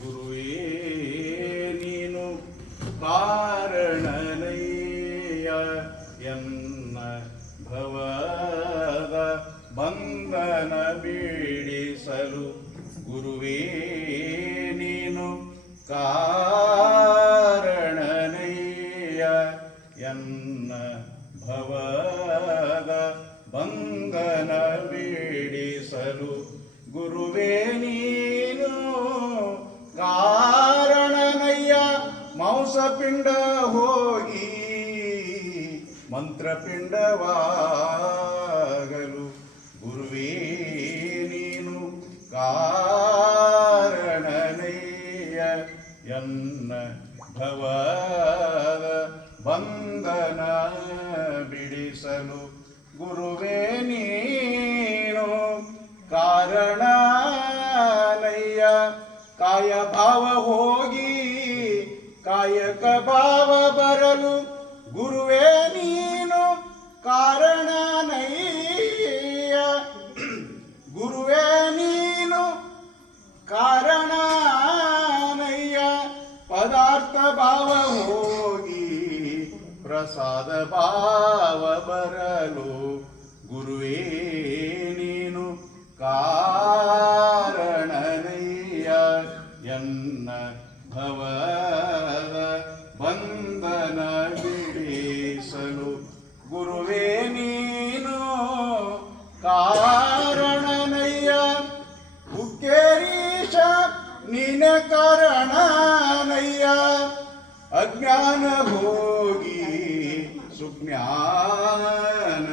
ಗುರುವೇ ನೀನು ಕಾರಣನಯ್ಯ ಎನ್ನ ಭವದ ಬಂಧನ ಬೀಡಿಸಲು. ಗುರುವೇ ನೀನು ಕಾರಣನಯ್ಯ ಎನ್ನ ಭವದ ಬಂಧನ ಬೀಡಿಸಲು. ಗುರುವೇ ನೀನು ಕಾರಣನಯ್ಯ ಮಾಂಸಪಿಂಡ ಹೋಗಿ ಮಂತ್ರಪಿಂಡವಾಗಲು. ಗುರುವೇ ನೀನು ಕಾರಣನಯ್ಯ ಎನ್ನ ಭವದ ಬಂಧನ ಬಿಡಿಸಲು. ಗುರುವೇ ನೀನು ಕಾರಣನಯ್ಯ ಕಾಯ ಭಾವ ಹೋಗಿ ಕಾಯಕ ಭಾವ ಬರಲು. ಗುರುವೇ ನೀನು ಕಾರಣನಯ್ಯ. ಗುರುವೇ ನೀನು ಕಾರಣನಯ್ಯ ಪದಾರ್ಥ ಭಾವ ಹೋಗಿ ಪ್ರಸಾದ ಭಾವ ಬರಲು. ಗುರುವೇ ನೀನು ಕಾರಣನಯ್ಯ ಎನ್ನ ಭವದ ಬಂಧನ ಬಿಡಿಸಲು. ಗುರುವೇ ನೀನು ಕಾರಣನಯ್ಯ ಹುಕ್ಕೇರೀಶ ನೀನ ಕಾರಣನಯ್ಯ ಅಜ್ಞಾನ ಹೋಗಿ ಸುಜ್ಞಾನ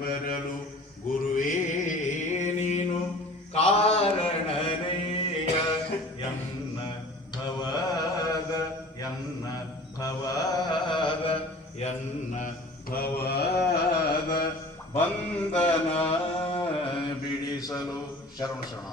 ಬರಲು. ಗುರುವೇ ನೀನು ಕಾರಣನಯ್ಯ ಎನ್ನ ಭವದ ಎನ್ನ ಭವದ ಎನ್ನ ಭವದ ಬಂಧನ ಬಿಡಿಸಲು. ಶರಣ ಶರಣ.